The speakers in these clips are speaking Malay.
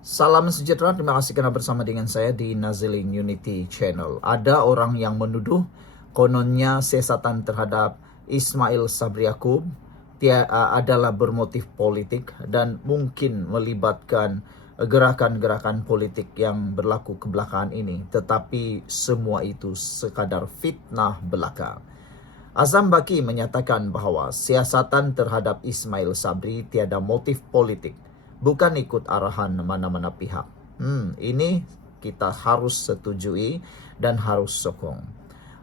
Salam sejahtera, terima kasih karena bersama dengan saya di Naziling Unity Channel. Ada orang yang menuduh kononnya siasatan terhadap Ismail Sabri Yaakob adalah bermotif politik dan mungkin melibatkan gerakan-gerakan politik yang berlaku kebelakangan ini. Tetapi semua itu sekadar fitnah belaka. Azam Baki menyatakan bahawa siasatan terhadap Ismail Sabri tiada motif politik, bukan ikut arahan mana-mana pihak. Ini kita harus setujui dan harus sokong.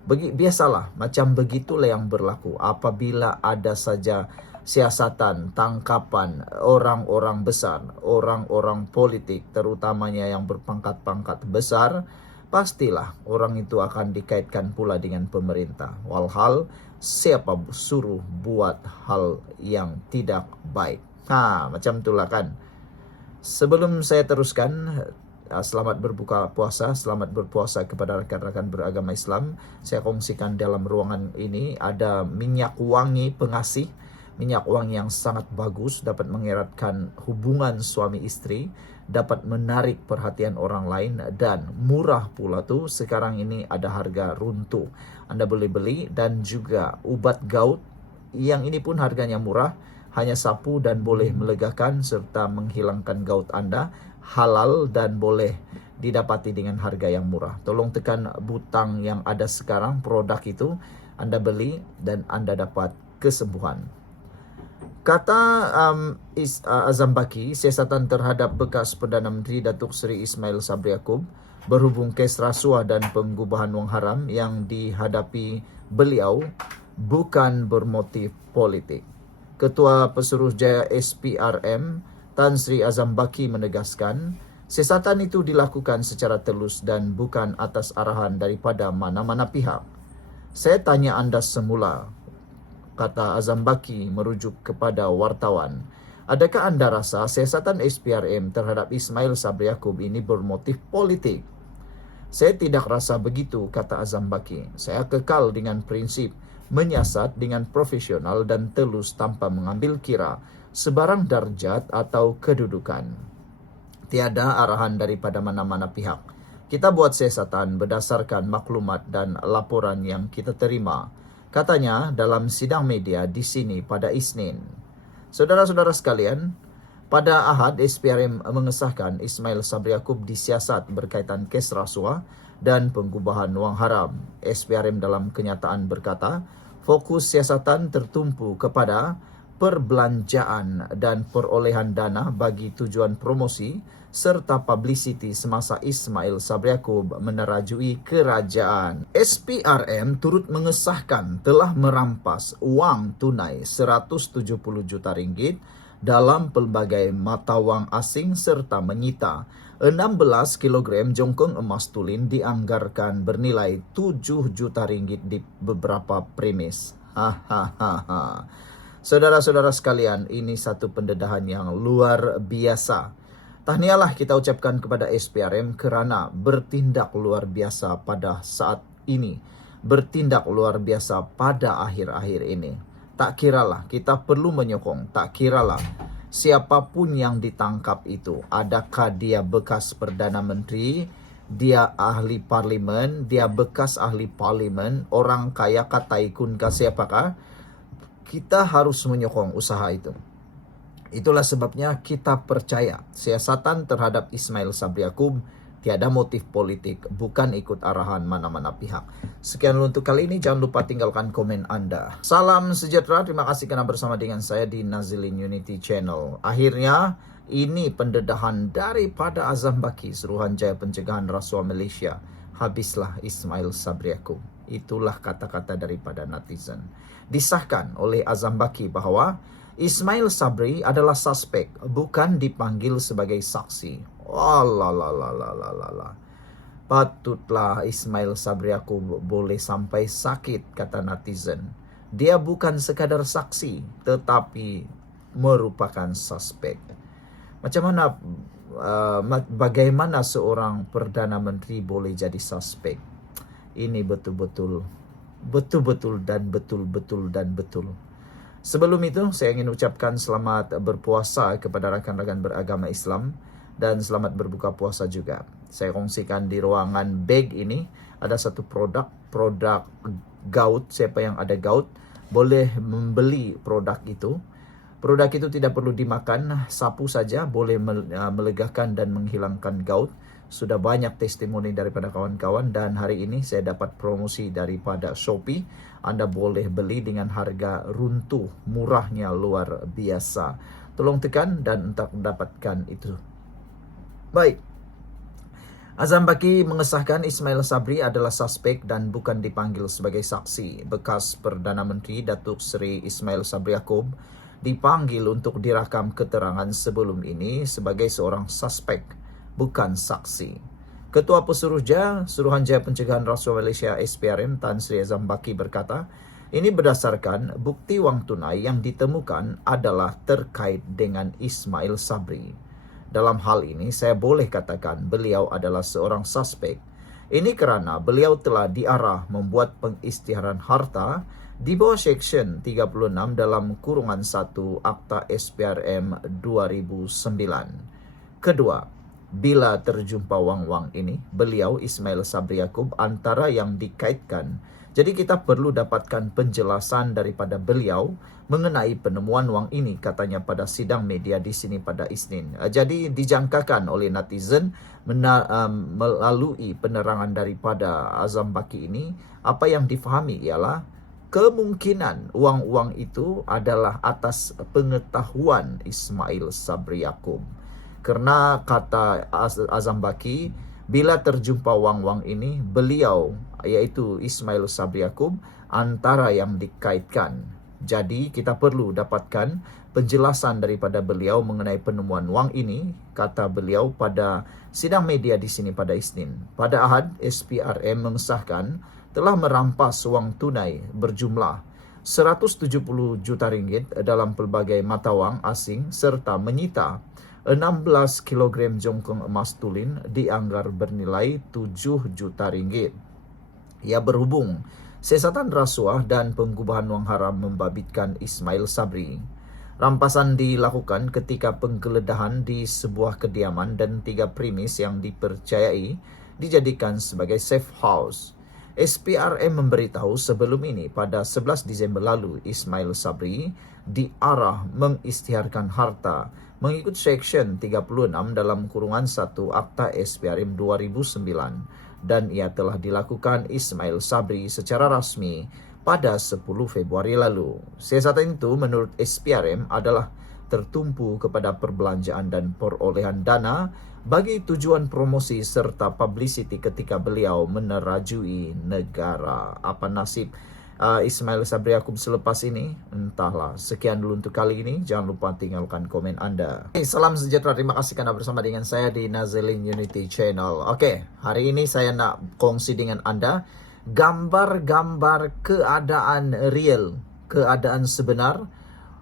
Biasalah, macam begitulah yang berlaku apabila ada saja siasatan, tangkapan orang-orang besar, orang-orang politik, terutamanya yang berpangkat-pangkat besar, pastilah orang itu akan dikaitkan pula dengan pemerintah. Walhal siapa suruh buat hal yang tidak baik. Macam itulah kan. Sebelum saya teruskan, selamat selamat berpuasa kepada rekan-rekan beragama Islam. Saya kongsikan dalam ruangan ini ada minyak wangi pengasih. Minyak wangi yang sangat bagus, dapat mengeratkan hubungan suami istri, dapat menarik perhatian orang lain, dan murah pula tuh. Sekarang ini ada harga runtuh. Anda boleh beli. Dan juga ubat gout, yang ini pun harganya murah, hanya sapu dan boleh melegakan serta menghilangkan gout Anda, halal dan boleh didapati dengan harga yang murah. Tolong tekan butang yang ada sekarang, produk itu Anda beli dan Anda dapat kesembuhan. Kata Azam Baki, siasatan terhadap bekas Perdana Menteri Datuk Seri Ismail Sabri Yaakob berhubung kes rasuah dan pengubahan wang haram yang dihadapi beliau bukan bermotif politik. Ketua Pesuruhjaya SPRM Tan Sri Azam Baki menegaskan, siasatan itu dilakukan secara telus dan bukan atas arahan daripada mana-mana pihak. Saya tanya anda semula, kata Azam Baki merujuk kepada wartawan, adakah anda rasa siasatan SPRM terhadap Ismail Sabri Yaakob ini bermotif politik? Saya tidak rasa begitu, kata Azam Baki. Saya kekal dengan prinsip menyiasat dengan profesional dan telus tanpa mengambil kira sebarang darjat atau kedudukan. Tiada arahan daripada mana-mana pihak. Kita buat siasatan berdasarkan maklumat dan laporan yang kita terima, katanya dalam sidang media di sini pada Isnin. Saudara-saudara sekalian, pada Ahad SPRM mengesahkan Ismail Sabri Yaakob disiasat berkaitan kes rasuah dan pengubahan wang haram. SPRM dalam kenyataan berkata, fokus siasatan tertumpu kepada perbelanjaan dan perolehan dana bagi tujuan promosi serta publicity semasa Ismail Sabri Yaakob menerajui kerajaan. SPRM turut mengesahkan telah merampas wang tunai 170 juta ringgit dalam pelbagai mata wang asing serta menyita 16 kg jongkong emas tulin dianggarkan bernilai 7 juta ringgit di beberapa premis. Saudara-saudara sekalian, ini satu pendedahan yang luar biasa. Tahniahlah kita ucapkan kepada SPRM kerana bertindak luar biasa pada saat ini. Bertindak luar biasa pada akhir-akhir ini. Tak kiralah, kita perlu menyokong, tak kiralah siapapun yang ditangkap itu. Adakah dia bekas Perdana Menteri, dia ahli parlimen, dia bekas ahli parlimen, orang kaya kataikun kah siapakah? Kita harus menyokong usaha itu. Itulah sebabnya kita percaya siasatan terhadap Ismail Sabri Yaakob tiada motif politik, bukan ikut arahan mana-mana pihak. Sekian untuk kali ini, jangan lupa tinggalkan komen Anda. Salam sejahtera, terima kasih karena bersama dengan saya di Naziling Unity Channel. Akhirnya, ini pendedahan daripada Azam Baki, Suruhanjaya Pencegahan Rasuah Malaysia. Habislah Ismail Sabri Yaakob. Itulah kata-kata daripada netizen. Disahkan oleh Azam Baki bahawa Ismail Sabri adalah suspek, bukan dipanggil sebagai saksi. Patutlah Ismail Sabri Yaakob boleh sampai sakit, kata netizen. Dia bukan sekadar saksi, tetapi merupakan suspek. Bagaimana seorang Perdana Menteri boleh jadi suspek? Ini betul-betul dan betul. Sebelum itu, saya ingin ucapkan selamat berpuasa kepada rakan-rakan beragama Islam. dan selamat berbuka puasa juga. Saya kongsikan di ruangan bag ini ada satu produk gout. Siapa yang ada gout boleh membeli produk itu. Produk itu tidak perlu dimakan, sapu saja boleh melegakan dan menghilangkan gout. Sudah banyak testimoni daripada kawan-kawan dan hari ini saya dapat promosi daripada Shopee. Anda boleh beli dengan harga runtuh, murahnya luar biasa. Tolong tekan dan untuk mendapatkan itu. Baik. Azam Baki mengesahkan Ismail Sabri adalah suspek dan bukan dipanggil sebagai saksi. Bekas Perdana Menteri Datuk Seri Ismail Sabri Yaakob dipanggil untuk dirakam keterangan sebelum ini sebagai seorang suspek, bukan saksi. Ketua Suruhanjaya Pencegahan Rasuah Malaysia SPRM Tan Sri Azam Baki berkata, ini berdasarkan bukti wang tunai yang ditemukan adalah terkait dengan Ismail Sabri. Dalam hal ini saya boleh katakan beliau adalah seorang suspek. Ini kerana beliau telah diarah membuat pengisytiharan harta di bawah Seksyen 36 dalam kurungan 1 Akta SPRM 2009. Kedua, bila terjumpa wang-wang ini, beliau Ismail Sabri Yaakob antara yang dikaitkan. Jadi kita perlu dapatkan penjelasan daripada beliau mengenai penemuan wang ini, katanya pada sidang media di sini pada Isnin. Jadi dijangkakan oleh netizen melalui penerangan daripada Azam Baki ini, apa yang difahami ialah kemungkinan wang-wang itu adalah atas pengetahuan Ismail Sabri Yaakob. Kerana kata Azam Baki, bila terjumpa wang-wang ini, beliau iaitu Ismail Sabri Yaakob antara yang dikaitkan. Jadi kita perlu dapatkan penjelasan daripada beliau mengenai penemuan wang ini, kata beliau pada sidang media di sini pada Isnin. Pada Ahad, SPRM mengesahkan telah merampas wang tunai berjumlah 170 juta ringgit dalam pelbagai mata wang asing serta menyita 16 kg jongkong emas tulin dianggar bernilai 7 juta ringgit. Ia berhubung siasatan rasuah dan pengubahan wang haram membabitkan Ismail Sabri. Rampasan dilakukan ketika penggeledahan di sebuah kediaman dan 3 premis yang dipercayai dijadikan sebagai safe house. SPRM memberitahu sebelum ini pada 11 Disember lalu Ismail Sabri diarah mengisytiharkan harta mengikut Seksyen 36 dalam kurungan 1 Akta SPRM 2009 dan ia telah dilakukan Ismail Sabri secara rasmi pada 10 Februari lalu. Siasatan itu menurut SPRM adalah tertumpu kepada perbelanjaan dan perolehan dana bagi tujuan promosi serta publicity ketika beliau menerajui negara. Apa nasib Ismail Sabri Yaakob selepas ini? Entahlah. Sekian dulu untuk kali ini. Jangan lupa tinggalkan komen Anda. Salam sejahtera. Terima kasih karena bersama dengan saya di Nazaling Unity Channel. Oke, hari ini saya nak kongsi dengan Anda gambar-gambar keadaan real, keadaan sebenar.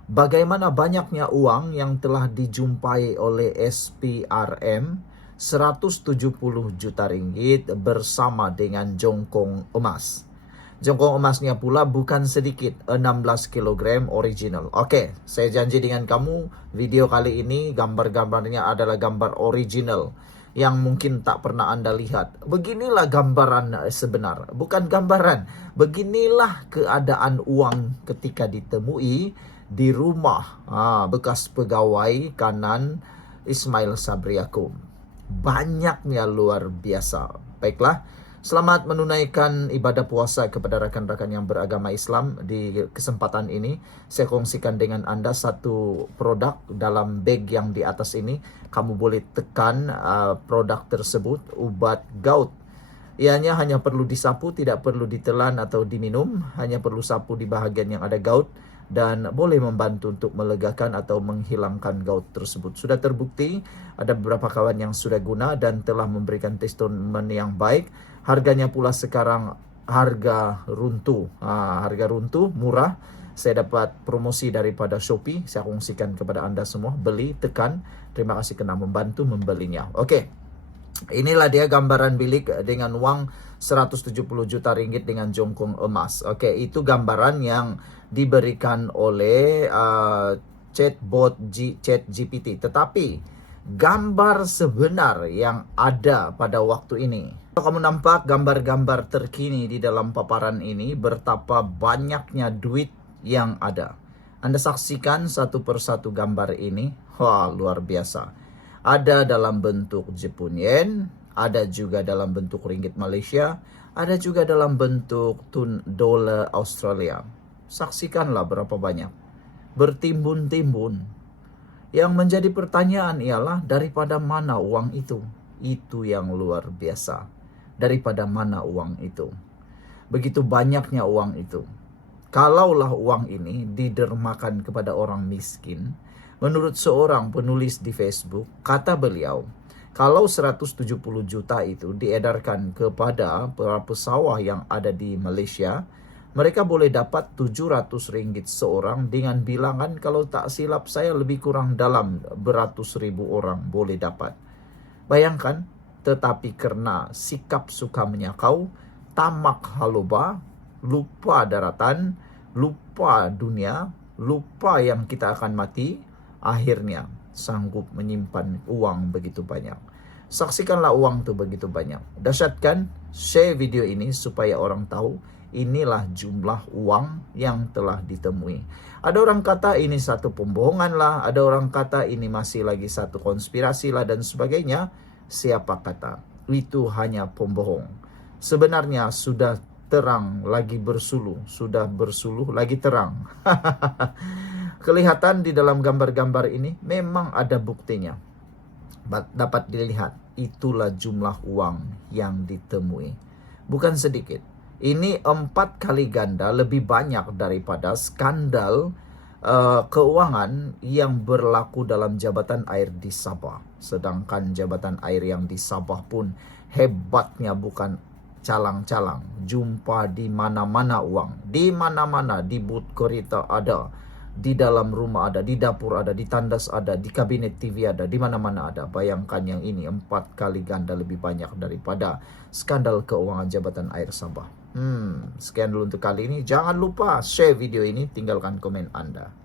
Bagaimana banyaknya uang yang telah dijumpai oleh SPRM 170 juta ringgit bersama dengan jongkong emas. Jongkong emasnya pula bukan sedikit, 16 kg original. Oke, saya janji dengan kamu video kali ini gambar-gambarnya adalah gambar original yang mungkin tak pernah Anda lihat. Beginilah gambaran sebenar, bukan gambaran. Beginilah keadaan uang ketika ditemui di rumah bekas pegawai kanan Ismail Sabri Yaakob. Banyaknya luar biasa. Baiklah, selamat menunaikan ibadah puasa kepada rakan-rakan yang beragama Islam. Di kesempatan ini saya kongsikan dengan Anda satu produk dalam bag yang di atas ini. Kamu boleh tekan produk tersebut, ubat gout. Ianya hanya perlu disapu, tidak perlu ditelan atau diminum. Hanya perlu sapu di bahagian yang ada gout dan boleh membantu untuk melegakan atau menghilangkan gout tersebut. Sudah terbukti ada beberapa kawan yang sudah guna dan telah memberikan testimoni yang baik. Harganya pula sekarang harga runtuh, murah. Saya dapat promosi daripada Shopee. Saya kongsikan kepada Anda semua. Beli, tekan. Terima kasih kerana membantu membelinya. Okey. Inilah dia gambaran bilik dengan wang 170 juta ringgit dengan jongkong emas. Okey, itu gambaran yang diberikan oleh chatbot ChatGPT. Tetapi gambar sebenar yang ada pada waktu ini. Kalau kamu nampak gambar-gambar terkini di dalam paparan ini, betapa banyaknya duit yang ada. Anda saksikan satu persatu gambar ini, wah luar biasa. Ada dalam bentuk Jepun Yen, ada juga dalam bentuk ringgit Malaysia, ada juga dalam bentuk dolar Australia. Saksikanlah berapa banyak. Bertimbun-timbun. Yang menjadi pertanyaan ialah daripada mana uang itu? Itu yang luar biasa. Daripada mana uang itu? Begitu banyaknya uang itu. Kalaulah uang ini didermakan kepada orang miskin, menurut seorang penulis di Facebook, kata beliau, kalau 170 juta itu diedarkan kepada para pesawah yang ada di Malaysia, mereka boleh dapat 700 ringgit seorang dengan bilangan kalau tak silap saya lebih kurang dalam beratus ribu orang boleh dapat. Bayangkan, tetapi karena sikap suka menyakau, tamak haloba, lupa daratan, lupa dunia, lupa yang kita akan mati, akhirnya sanggup menyimpan uang begitu banyak. Saksikanlah uang itu begitu banyak. Dahsyat kan? Share video ini supaya orang tahu inilah jumlah uang yang telah ditemui. Ada orang kata ini satu pembohongan lah, ada orang kata ini masih lagi satu konspirasi lah dan sebagainya. Siapa kata? Itu hanya pembohong. Sebenarnya sudah terang lagi bersuluh, sudah bersuluh lagi terang. Kelihatan di dalam gambar-gambar ini memang ada buktinya. Dapat dilihat, itulah jumlah uang yang ditemui. Bukan sedikit. Ini 4 kali ganda lebih banyak daripada skandal keuangan yang berlaku dalam jabatan air di Sabah. Sedangkan jabatan air yang di Sabah pun hebatnya bukan calang-calang. Jumpa di mana-mana uang. Di mana-mana, di booth kereta ada. Di dalam rumah ada, di dapur ada, di tandas ada, di kabinet TV ada, di mana-mana ada. Bayangkan yang ini 4 kali ganda lebih banyak daripada skandal keuangan jabatan air Sabah. Sekian dulu untuk kali ini. Jangan lupa share video ini, tinggalkan komen Anda.